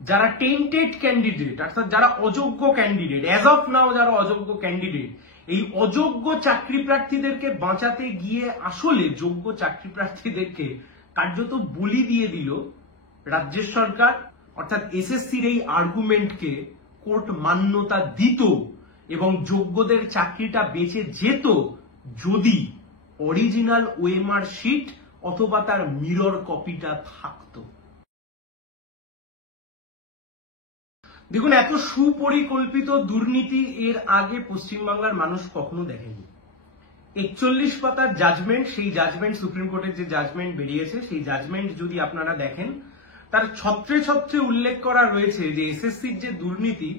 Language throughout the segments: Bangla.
যারা টেন্টেড ক্যান্ডিডেট অর্থাৎ যারা অযোগ্য ক্যান্ডিডেট, অ্যাজ অফ নাও যারা অযোগ্য ক্যান্ডিডেট, এই অযোগ্য চাকরি প্রার্থীদেরকে বাঁচাতে গিয়ে আসলে যোগ্য চাকরি প্রার্থীদেরকে কার্যত বলি দিয়ে দিল রাজ্য সরকার। অর্থাৎ এসএসসির এই আর্গুমেন্টকে কোর্ট মান্যতা দিত এবং যোগ্যদের চাকরিটা বেঁচে যেত যদি অরিজিনাল ওএমআর শিট অথবা তার মিরর কপিটা থাকতো। দেখুন, এত সুপরিকল্পিত দুর্নীতি এর আগে পশ্চিমবাংলার মানুষ কখনো দেখেনি। 41 পাতার জাজমেন্ট, সেই জাজমেন্ট সুপ্রিম কোর্টের যে জাজমেন্ট বেরিয়েছে সেই জাজমেন্ট যদি আপনারা দেখেন, তার ছত্রে ছত্রে উল্লেখ করা রয়েছে যে এসএসসির যে দুর্নীতি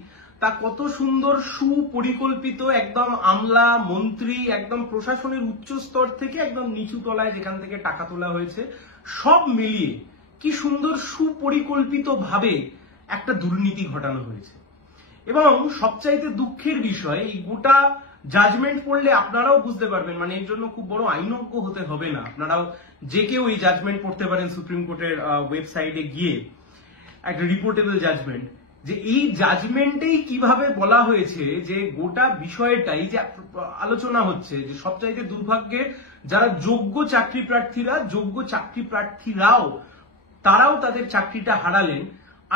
তা কত সুন্দর সুপরিকল্পিত, একদম আমলা মন্ত্রী একদম প্রশাসনের উচ্চ স্তর থেকে একদম নিচু তলায় যেখান থেকে টাকা তোলা হয়েছে সব মিলিয়ে কি সুন্দর সুপরিকল্পিত ভাবে একটা দুর্নীতি ঘটানো হয়েছে। এবং সবচাইতে দুঃখের বিষয়, এই গোটা জাজমেন্ট পড়লে আপনারাও বুঝতে পারবেন, মানে এর জন্য খুব বড় আইনজ্ঞ হতে হবে না, আপনারাও যে কেউ এই জাজমেন্ট পড়তে পারেন সুপ্রিম কোর্টের ওয়েবসাইটে গিয়ে, একটা রিপোর্টেবল জাজমেন্ট, যে এই জাজমেন্টেই কিভাবে বলা হয়েছে যে গোটা বিষয়টাই যে আলোচনা হচ্ছে যে সবচাইতে দুর্ভাগ্যের যারা যোগ্য চাকরি প্রার্থীরাও তারাও তাদের চাকরিটা হারালেন।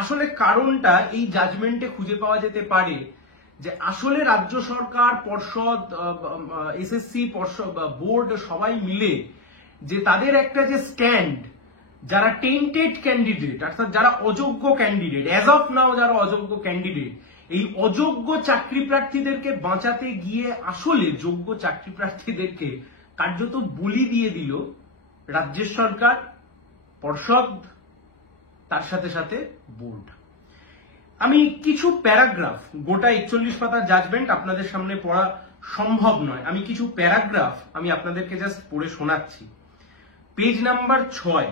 আসলে কারণটা এই জাজমেন্টে খুঁজে পাওয়া যেতে পারে যে আসলে রাজ্য সরকার, পর্ষদ, এসএসসি পর্ষদ, বোর্ড সবাই মিলে যে তাদের একটা যে স্ট্যান্ড, যারা টেন্টেড ক্যান্ডিডেট অর্থাৎ যারা অযোগ্য ক্যান্ডিডেট, অ্যাজ অফ নাও যারা অযোগ্য ক্যান্ডিডেট, এই অযোগ্য চাকরি প্রার্থীদেরকে বাঁচাতে গিয়ে আসলে যোগ্য চাকরি প্রার্থীদেরকে কার্যত বলি দিয়ে দিল রাজ্য সরকার, পর্ষদ, তার সাথে সাথে বোর্ড। আমি কিছু প্যারাগ্রাফ, গোটা 41 পাতার জাজমেন্ট আপনাদের সামনে পড়া সম্ভব নয়, আমি কিছু প্যারাগ্রাফ আমি আপনাদেরকে জাস্ট পড়ে শোনাচ্ছি। পেজ নাম্বার 6,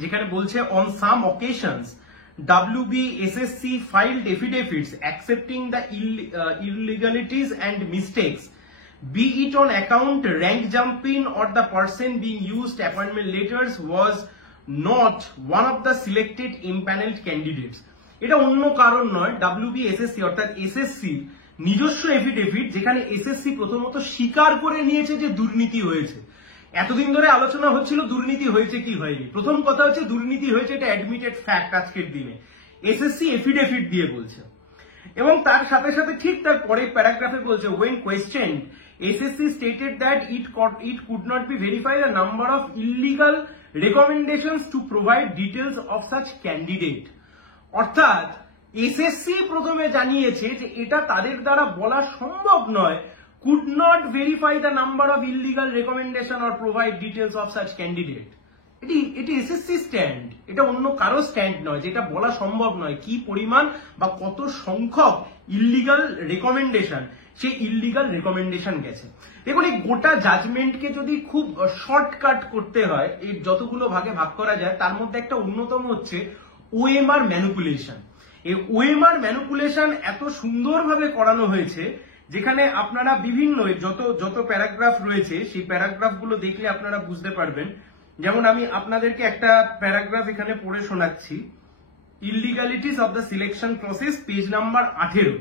যেখানে বলছে, on some occasions WBSSC filed affidavits accepting the illegalities and mistakes, be it on account rank jumping or the person being used appointment letters was not one of the selected impaneled candidates. এটা অন্য কারণ নয়, WBSSC অর্থাৎ এসএসসি নিজস্ব এফিডেভিট, যেখানে এসএসসি প্রথমত স্বীকার করে নিয়েছে যে দুর্নীতি হয়েছে। এতদিন ধরে আলোচনা হচ্ছিল দুর্নীতি হয়েছে কি হয়নি, প্রথম কথা হচ্ছে দুর্নীতি হয়েছে, এটা অ্যাডমিটেড ফ্যাক্ট আজকের দিনে, এসএসসি এফিডেভিট দিয়ে বলছে। এবং তার সাথে সাথে ঠিক তার পরের প্যারাগ্রাফে বলছে, when questioned SSC stated that it could not be verify the number of illegal recommendations to provide details of such candidate। অর্থাৎ এসএসসি প্রথমে জানিয়েছে যে এটা তাদের দ্বারা বলা সম্ভব নয়, could not verify the number of illegal recommendation or provide details of such candidate। এটি এসএসসি স্ট্যান্ড, এটা অন্য কারো স্ট্যান্ড নয়, যেটা বলা সম্ভব নয় কি পরিমাণ বা কত সংখ্যক ইল্লিগাল রেকমেন্ডেশন, সেই ইল্লিগাল রেকমেন্ডেশন গেছে। দেখুন, এই গোটা জাজমেন্টকে যদি খুব শর্টকাট করতে হয়, এই যতগুলো ভাগে ভাগ করা যায় তার মধ্যে একটা অন্যতম হচ্ছে ওএমআর ম্যানিপুলেশন। এই ওএমআর ম্যানিপুলেশন এত সুন্দরভাবে করানো হয়েছে, যেখানে আপনারা বিভিন্ন যত প্যারাগ্রাফ রয়েছে সেই প্যারাগ্রাফগুলো দেখলে আপনারা বুঝতে পারবেন। যেমন আমি আপনাদেরকে একটা প্যারাগ্রাফ এখানে পড়ে শোনাচ্ছি, illegalities of the selection process, page number 18,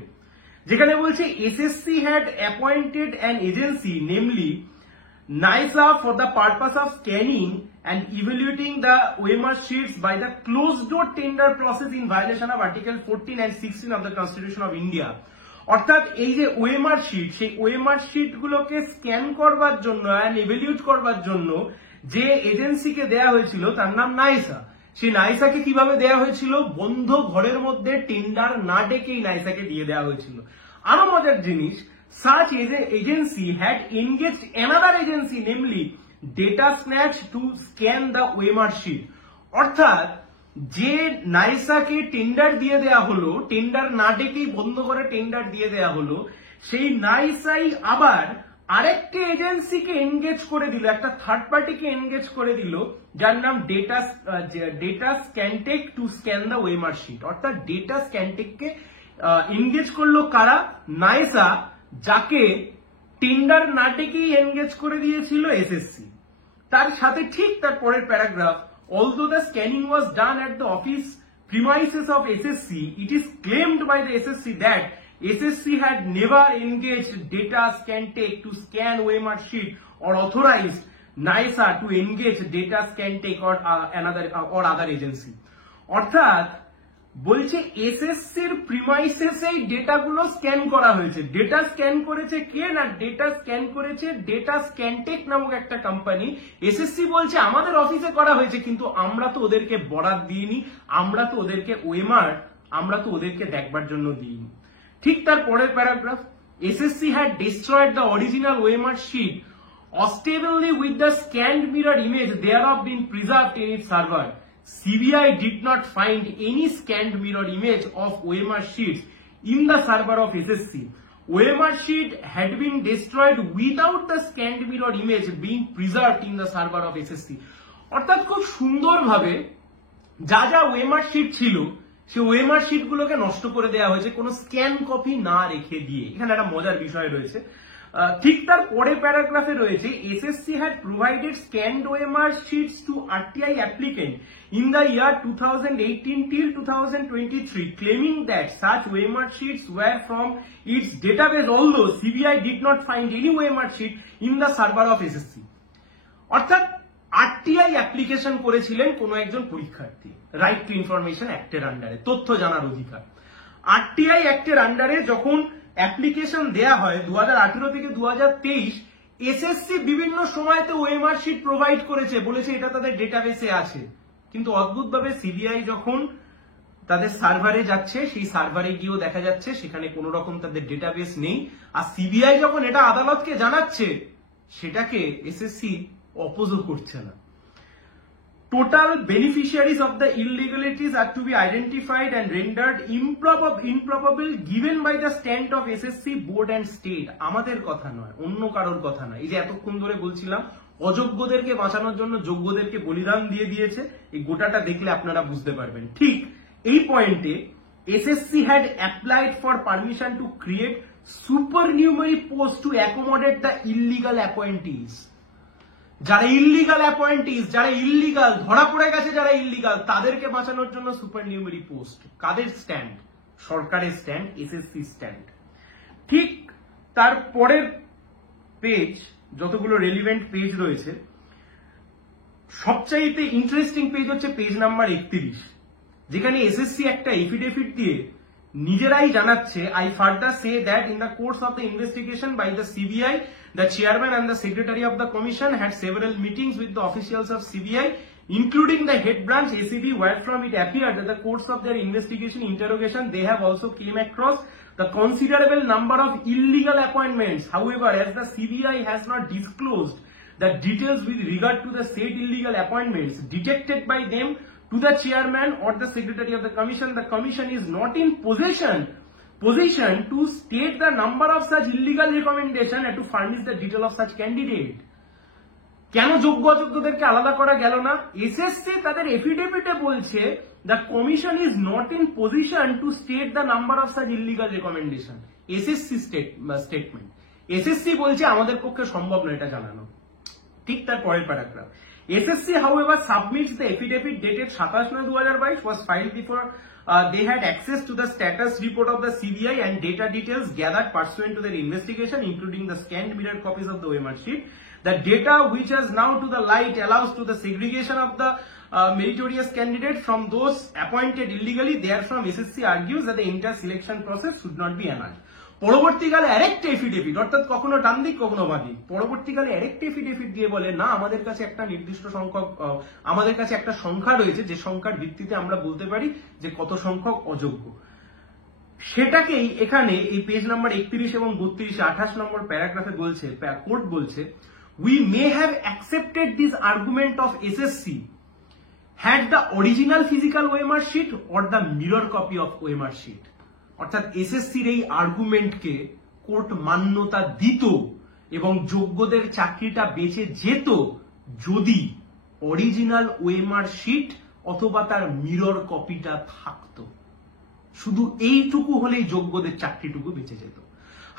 যেখানে বলছে, SSC had appointed an agency namely NISA for the purpose of scanning and evaluating the OMR sheets by the closed door tender process in violation of Article 14 and 16 of the Constitution of India। অর্থাৎ এই যে ওএমআর শিট, সেই ওএমআর শিট গুলোকে স্ক্যান করবার জন্য এন্ড ইভ্যালুয়েট করবার জন্য যে এজেন্সিকে দেয়া হয়েছিল তার নাম নাইসা। সেই নাইসাকে কিভাবে দেয়া হয়েছিল? বন্ধ ঘরের মধ্যে টেন্ডার না ডেকেই নাইসাকে দিয়ে দেওয়া হয়েছিল। আরো মজার জিনিস, such agency had engaged another agency namely Data Snatch to scan the OMR sheet। অর্থাৎ যে নাইসাকে টেন্ডার দিয়ে দেয়া হলো, টেন্ডার না ডেকেই বন্ধ করে টেন্ডার দিয়ে দেয়া হলো, সেই নাইসাই আবার আরেকটি এজেন্সিকে এনগেজ করে দিল, একটা থার্ড পার্টিকে এনগেজ করে দিল, যার নাম Data Scantech to scan the OMR sheet. অর্থাৎ ডেটা স্ক্যানটেককে এনগেজ করলো কারা? নাইসা, যাকে টেন্ডার না ডেকেই এনগেজ করে দিয়েছিল এসএসসি। তার সাথে ঠিক তার পরের paragraph, although the scanning was done at the office premises of SSC, it is claimed by the SSC that SSC had never engaged Data Scantech to scan OMR sheet or authorized NISA to engage Data Scantech or other agency. অর্থাৎ বলছে এসএসসির প্রিমাইসেসেই ডেটাগুলো স্ক্যান করা হয়েছে। ডেটা স্ক্যান করেছে কে না, ডেটা স্ক্যান করেছে ডেটা স্ক্যানটেক নামক একটা কোম্পানি। এসএসসি বলছে আমাদের অফিসে করা হয়েছে, কিন্তু আমরা তো ওদেরকে বরাত দিইনি, আমরা তো ওদেরকে ওএমআর আমরা তো ওদেরকে দেখবার জন্য দিইনি। ঠিক তার পরের paragraph, SSC had destroyed the original OMR sheet ostensibly with the scanned mirror image thereof being preserved in its server. CBI did not find any scanned mirror image of OMR sheets in the server of SSC. OMR sheet had been destroyed without the scanned mirror image being preserved in the server of SSC. অর্থাৎ খুব সুন্দরভাবে যা যা OMR sheet ছিল সেই OMR sheet গুলোকে নষ্ট করে দেওয়া হয়েছে কোনো স্ক্যান কপি না রেখে দিয়ে। এখানে একটা মজার বিষয় রয়েছে। ঠিক তার পরের প্যারাগ্রাফে রয়েছে SSC had provided scanned OMR sheets to RTI applicant in the year 2018 till 2023 claiming that such OMR sheets were from its database, although CBI did not find any OMR sheet in the server of SSC. অর্থাৎ আরটিআই অ্যাপ্লিকেশন করেছিলেন কোন একজন পরীক্ষার্থী রাইট টু ইনফরমেশন অ্যাক্টের আন্ডারে, তথ্য জানার অধিকার। আরটিআই অ্যাক্টের আন্ডারে যখন অ্যাপ্লিকেশন দেয়া হয় 2018 থেকে 2023, এসএসসি বিভিন্ন সময়তে ওএমআর শিট প্রোভাইড করেছে, বলেছে এটা তাদের ডেটাবেসে আছে। কিন্তু অদ্ভুতভাবে সিবিআই যখন তাদের সার্ভারে যাচ্ছে, সেই সার্ভারে গিয়েও দেখা যাচ্ছে সেখানে কোনো রকম তাদের ডেটাবেস নেই। আর সিবিআই যখন এটা আদালতকে জানাচ্ছে, সেটাকে এসএসসি অপোজও করছে না। Total beneficiaries of the illegalities are to be identified and rendered improbable given by the stand of SSC board and state. আমাদের কথা নয়, অন্য কারোর কথা নয়। এই যে এতক্ষণ ধরে বলছিলাম অযোগ্যদেরকে বাঁচানোর জন্য যোগ্যদেরকে বলিদান দিয়ে দিয়েছে, এই গোটাটা দেখলে আপনারা বুঝতে পারবেন। ঠিক এই পয়েন্টে SSC had applied for permission to create supernumerary post to accommodate the illegal appointees. যারা ইললিগাল অ্যাপয়েন্টিজ, যারা ইললিগাল ধরা পড়ে গেছে, যারা ইললিগাল, তাদেরকে বাঁচানোর জন্য সুপার নিউমেরি পোস্ট। কাদের স্ট্যান্ড? সরকারের স্ট্যান্ড, এসএসসি স্ট্যান্ড। ঠিক তার পরের পেজ, যতগুলো রেলিভেন্ট পেজ রয়েছে, সবচাইতে ইন্টারেস্টিং পেজ হচ্ছে পেজ নাম্বার 31, যেখানে এসএসসি একটা এফিডেভিট দিয়ে নিজেরাই জানাচ্ছে, I further say that in the course of the investigation by the CBI, the chairman and the secretary of the commission had several meetings with the officials of CBI, including the head branch ACB, where from it appeared that the course of their investigation interrogation, they have also came across the considerable number of illegal appointments. However, as the CBI has not disclosed the details with regard to the said illegal appointments detected by them to the chairman or the secretary of the commission is not in position to state the number of such illegal recommendation and to furnish the detail of such candidate. কেন যোগ্য অযোগ্যদেরকে আলাদা করা গেল না? এসএসসি তাদের এফিডেভিটে বলছে the commission is not in position to state the number of such illegal recommendation. SSC statement, SSC বলছে আমাদের পক্ষে সম্ভব না এটা জানানো। ঠিক তার পরের paragraph, SSC, however, submits the affidavit dated 27/9/2022 was filed before they had access to the status report of the CBI and data details gathered pursuant to their investigation, including the scanned mirror copies of the OMR sheet. The data which has now to the light allows to the segregation of the meritorious candidate from those appointed illegally. Therefrom, SSC argues that the entire selection process should not be annulled. পরবর্তীকালে আরেকটা এফিডেভিট, অর্থাৎ কখনো ডান দিক কখনো বাঁ দিক, পরবর্তীকালে আরেকটা এফিডেভিট দিয়ে বলে না, আমাদের কাছে একটা নির্দিষ্ট সংখ্যক, আমাদের কাছে একটা সংখ্যা রয়েছে যে সংখ্যার ভিত্তিতে আমরা বলতে পারি যে কত সংখ্যক অযোগ্য। সেটাকেই এখানে এই পেজ নাম্বার 31 এবং 32 28 নম্বর প্যারাগ্রাফে বলছে, কোর্ট বলছে, we may have accepted this argument of SSC had the original physical OMR sheet or the mirror copy of OMR sheet. অর্থাৎ এসএসসির এই আর্গুমেন্টকে কোর্ট মান্যতা দিত এবং যোগ্যদের চাকরিটা বেঁচে যেত যদি অরিজিনাল ওএমআর শিট অথবা তার মিরর কপিটা থাকতো। শুধু এইটুকু হলেই যোগ্যদের চাকরিটুকু বেঁচে যেত।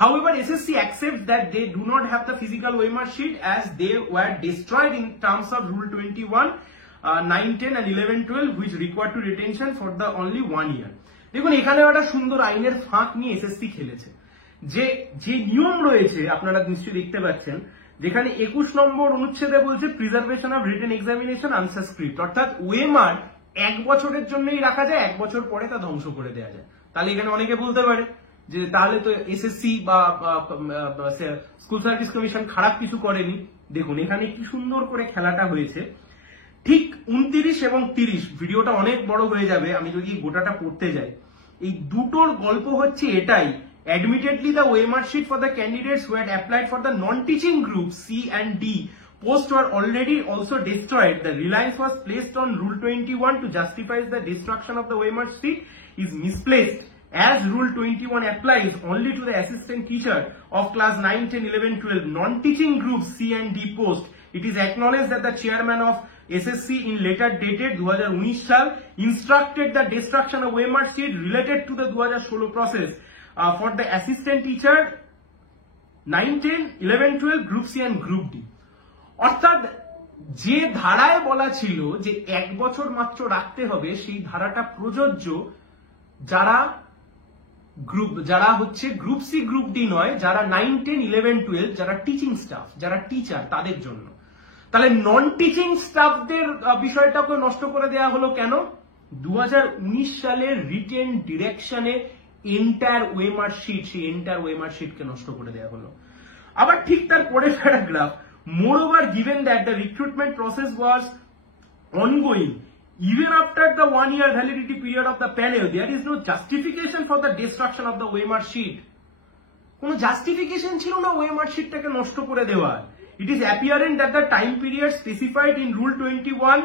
However, SSC accepts that they do not have the physical OMR sheet as they were destroyed in terms of Rule 21 9, 10 and 11, 12 which require to retention for the only 1 year. দেখুন এখানে একটা সুন্দর আইনের ফাঁক নিয়ে এসএসসি খেলেছে। যে নিয়ম রয়েছে আপনারা নিশ্চয়ই দেখতে পাচ্ছেন, যেখানে 21 নম্বর অনুচ্ছেদে বলছে preservation of written examination answer script, অর্থাৎ ওএমআর 1 বছরের জন্যই রাখা যায়, 1 বছর পরে তা ধ্বংস করে দেওয়া যায়। তাহলে এখানে অনেকে বলতে পারে যে তাহলে তো এসএসসি বা স্কুল সার্ভিস কমিশন খারাপ কিছু করেনি। দেখুন এখানে কি সুন্দর করে খেলাটা হয়েছে। ঠিক 29 এবং 30, ভিডিওটা অনেক বড় হয়ে যাবে আমি যদি গোটাটা পড়তে যাই। এই দুটোর গল্প হচ্ছে এটাই, admittedly the OMR sheet for the candidates who had applied for the non-teaching group C and D posts were already also destroyed. The reliance was placed on Rule 21 to justify the destruction of the OMR sheet is misplaced, as Rule 21 applies only to the assistant teacher of class 9, 10, 11, 12 non-teaching group C and D post. It is acknowledged that the chairman of SSC in letter dated 2019 সাল instructed the destruction of OMR sheet related to the 2016 process for the assistant teacher 9, 10, 11, 12 group C and group D. অর্থাৎ যে ধারায় বলা ছিল যে 1 বছর মাত্র রাখতে হবে, সেই ধারাটা প্রযোজ্য যারা হচ্ছে গ্রুপ সি গ্রুপ ডি নয়, যারা 9, 10, 11, 12 যারা টিচিং স্টাফ, যারা টিচার তাদের জন্য। তাহলে নন টিচিং স্টাফদের বিষয়টাকে নষ্ট করে দেওয়া হলো কেন? 2019 সালের রিটেন ডিরেকশনে এন্টায়ার ওএমআর শিট, সেই এন্টায়ার ওএমআর শিটকে নষ্ট করে দেওয়া হলো। আবার ঠিক তার পরের paragraph, moreover given that the recruitment process was ongoing even after the 1 year validity period of the panel, there is no justification for the destruction of the OMR sheet. কোনো জাস্টিফিকেশন ছিল না ওএমআর শিটটাকে নষ্ট করে দেওয়ার। It is apparent that the time period specified in Rule 21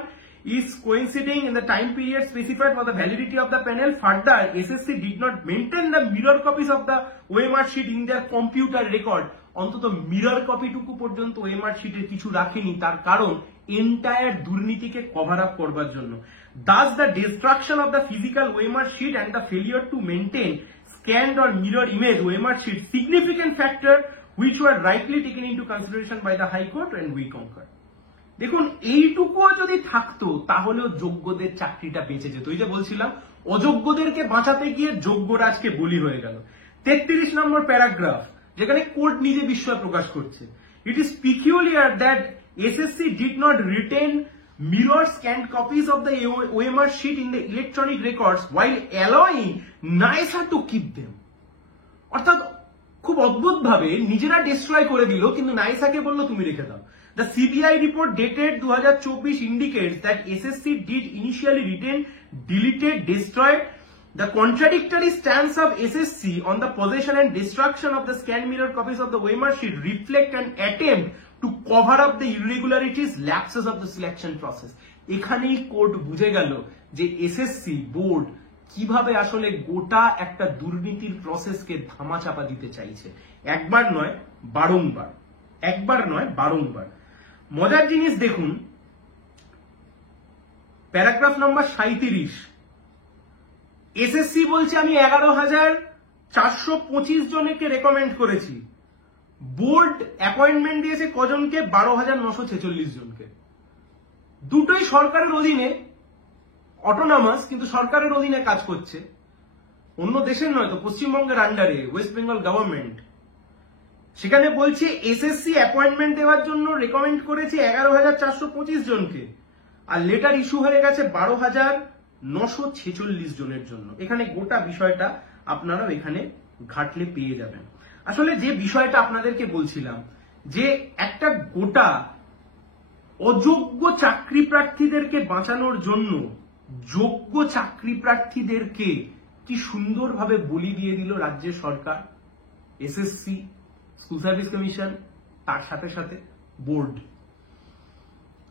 is coinciding in the time period specified for the validity of the panel. Further, SSC did not maintain the mirror copies of the OMR sheet in their computer record. অন্তত মিরর কপিটুকু পর্যন্ত ওএমআর শিটের কিছু রাখেনি, তার কারণ এন্টায়ার দুর্নীতিকে কভার আপ করবার জন্য। Thus, the destruction of the physical OMR sheet and the failure to maintain scanned or mirror image OMR sheet significant factor which were rightly taken into consideration by the High Court and we concur. দেখুন এইটুকুও যদি থাকতো তাহলেও যোগ্যদের চাকরিটা বেঁচে যেত। এই যে বলছিলাম অযোগ্যদেরকে বাঁচাতে গিয়ে যোগ্যরা আজকে বলি হয়ে গেল। 33 নম্বর প্যারাগ্রাফ, যেখানে কোর্ট নিজে বিস্ময় প্রকাশ করছে। It is peculiar that SSC did not retain mirror scanned copies of the OMR sheet in the electronic records while allowing NISA to keep them. অর্থাৎ খুব অদ্ভুত ভাবে নিজেরা ডিস্ট্রয় করে দিল, কিন্তু নাইসাকে বললো তুমি রেখে দাও। The CBI report dated 2024 indicates that SSC did initially retain, deleted, destroyed. The contradictory stance of SSC on the possession and destruction of the scanned mirror copies of the OMR sheet reflect an attempt to cover up the irregularities, lapses of the selection process. এখানেই কোর্ট বুঝে গেল যে এসএসসি বোর্ড কিভাবে আসলে গোটা একটা দুর্নীতির প্রসেসকে ধামাচাপা দিতে চাইছে। একবার নয় বারংবার। মজার জিনিস দেখুন, প্যারাগ্রাফ নম্বর 37, এসএসসি বলছে আমি 11,425 জনকে রেকমেন্ড করেছি, বোর্ড অ্যাপয়েন্টমেন্ট দিয়েছে কজনকে? 12,946 জনকে। দুটোই সরকারের অধীনে, অটোনমাস, কিন্তু সরকারের অধীনে কাজ করছে, অন্য দেশের নয় তো, পশ্চিমবঙ্গের আন্ডারে, ওয়েস্ট বেঙ্গল গভর্নমেন্ট। সেখানে বলছে এসএসসি অ্যাপয়েন্টমেন্ট দেওয়ার জন্য রেকমেন্ড করেছে 11,425 জনকে, আর লেটার ইস্যু হয়ে গেছে 12,946 জনের জন্য। এখানে গোটা বিষয়টা আপনারা এখানে ঘাটলে পেয়ে যাবেন। আসলে যে বিষয়টা আপনাদেরকে বলছিলাম যে একটা গোটা অযোগ্য চাকরি প্রার্থীদেরকে বাঁচানোর জন্য যোগ্য চাকরি প্রার্থীদেরকে কি সুন্দরভাবে বলি দিয়ে দিল রাজ্যের সরকার, এসএসসি, স্কুল সার্ভিস কমিশন, তার সাথে সাথে বোর্ড।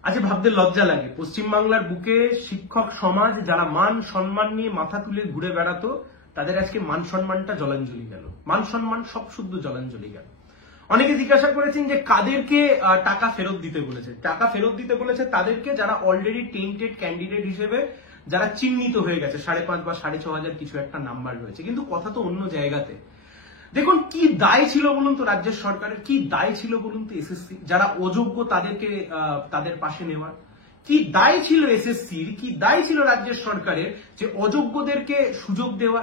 আজ ভাবতে লজ্জা লাগে, পশ্চিমবাংলার বুকে শিক্ষক সমাজ যারা মান সম্মান নিয়ে মাথা তুলে ঘুরে বেড়াতো, তাদের আজকে মান সম্মানটা জলাঞ্জলি গেল, মান সম্মান সব শুদ্ধ জলাঞ্জলি গেল। অনেকে জিজ্ঞাসা করেছেন যে কাদেরকে টাকা ফেরত দিতে বলেছে। টাকা ফেরত দিতে বলেছে তাদেরকে যারা অলরেডি টেন্টেড ক্যান্ডিডেট হিসেবে যারা চিহ্নিত হয়ে গেছে, 5,500 বা 6,500 কিছু একটা নাম্বার রয়েছে। কিন্তু কথা তো অন্য জায়গাতে। দেখুন কি দায় ছিল বলুন তো রাজ্যের সরকারের, কি দায় ছিল বলুন তো এসএসসি, যারা অযোগ্য তাদেরকে তাদের পাশে নেওয়ার। কি দায় ছিল এসএসসির, কি দায় ছিল রাজ্যের সরকারের যে অযোগ্যদেরকে সুযোগ দেওয়া?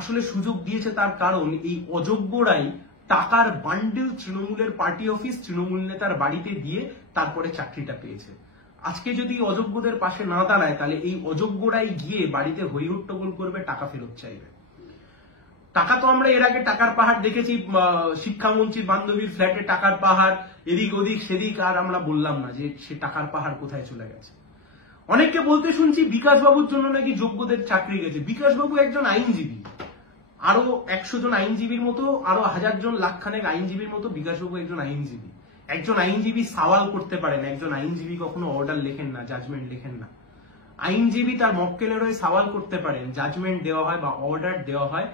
আসলে সুযোগ দিয়েছে তার কারণ এই অযোগ্যরাই টাকার বান্ডিল তৃণমূলের পার্টি অফিস, তৃণমূল নেতার বাড়িতে দিয়ে তারপরে চাকরিটা পেয়েছে। আজকে যদি অযোগ্যদের পাশে না দাঁড়ায় তাহলে এই অযোগ্যরাই গিয়ে বাড়িতে হই হট্টগোল করবে, টাকা ফেরত চাইবে। টাকা তো আমরা এর আগে টাকার পাহাড় দেখেছি, শিক্ষামন্ত্রীর বান্ধবীর ফ্ল্যাটে টাকার পাহাড়, এদিক ওদিক সেদিক, আর আমরা বললাম না যে সে টাকার পাহাড় কোথায় চলে গেছে। অনেককে বলতে শুনছি বিকাশ বাবুর জন্য নাকি যোগ্যদের চাকরি গেছে। বিকাশ বাবু একজন আইনজীবী, আরো 100 জন আইনজীবীর মতো, আরো 1000 জন লাখখানেক আইনজীবীর মতো বিকাশ বাবু একজন আইনজীবী। একজন আইনজীবী সওয়াল করতে পারেন, একজন আইনজীবী কখনো অর্ডার লেখেন না, জাজমেন্ট লেখেন না। আইনজীবী তার মক্কেলের হয়ে সওয়াল করতে পারেন, জাজমেন্ট দেওয়া হয় বা অর্ডার দেওয়া হয়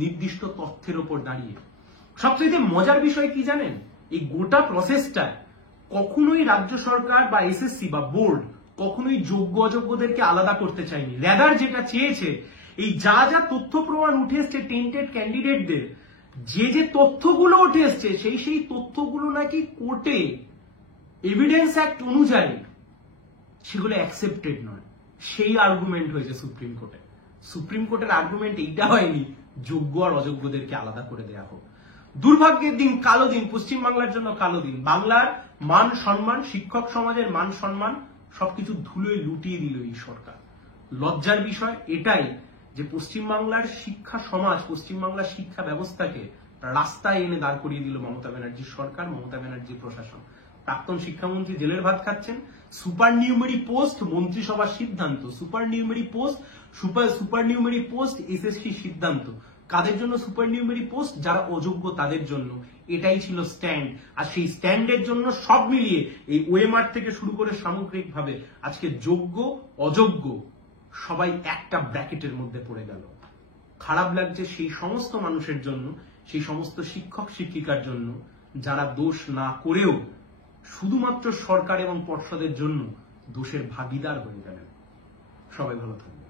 নির্দিষ্ট তথ্যের উপর দাঁড়িয়ে। সবচেয়ে মজার বিষয় কি জানেন, এই গোটা প্রসেসটা কখনোই রাজ্য সরকার বা এসএসসি বা বোর্ড কখনোই যোগ্য অযোগ্যদেরকে আলাদা করতে চায়নি। রেদার যেটা চেয়েছে, এই যা যা তথ্য প্রমাণ উঠে এসছে টেন্টেড ক্যান্ডিডেটদের, যে তথ্যগুলো উঠে এসছে সেই তথ্যগুলো নাকি কোর্টে এভিডেন্স অ্যাক্ট অনুযায়ী সেগুলো অ্যাকসেপ্টেড নয়। সেই আর্গুমেন্ট হয়েছে সুপ্রিম কোর্টে। সুপ্রিম কোর্টের আর্গুমেন্ট এইটা হয়নি যোগ্য আর অযোগ্যদেরকে আলাদা করে দেওয়া হোক। দুর্ভাগ্যের দিন, কালো দিন, পশ্চিমবাংলার জন্য কালো দিন। বাংলার মান সম্মান, শিক্ষক সমাজের মান সম্মান সবকিছু ধুলোয় লুটিয়ে দিল এই সরকার। লজ্জার বিষয় এটাই যে পশ্চিমবাংলার শিক্ষা সমাজ, পশ্চিমবাংলার শিক্ষা ব্যবস্থাকে রাস্তায় এনে দাঁড় করিয়ে দিল মমতা ব্যানার্জির সরকার, মমতা ব্যানার্জির প্রশাসন। প্রাক্তন শিক্ষামন্ত্রী জেলের ভাত খাচ্ছেন। সুপার নিউমেরি পোস্ট মন্ত্রিসভার সিদ্ধান্ত, সুপার নিউমেরি পোস্ট এসএসসি সিদ্ধান্ত। কাদের জন্য সুপার নিউমেরি পোস্ট? যারা অযোগ্য তাদের জন্য। এটাই ছিল স্ট্যান্ড। আর সেই স্ট্যান্ডের জন্য সব মিলিয়ে এই ওএমআর থেকে শুরু করে সামগ্রিকভাবে আজকে যোগ্য অযোগ্য সবাই একটা ব্র্যাকেটের মধ্যে পড়ে গেল। খারাপ লাগছে সেই সমস্ত মানুষের জন্য, সেই সমস্ত শিক্ষক শিক্ষিকার জন্য যারা দোষ না করেও শুধুমাত্র সরকার এবং পর্ষদের জন্য দোষের ভাগিদার হয়ে গেলেন। সবাই ভালো থাকবেন।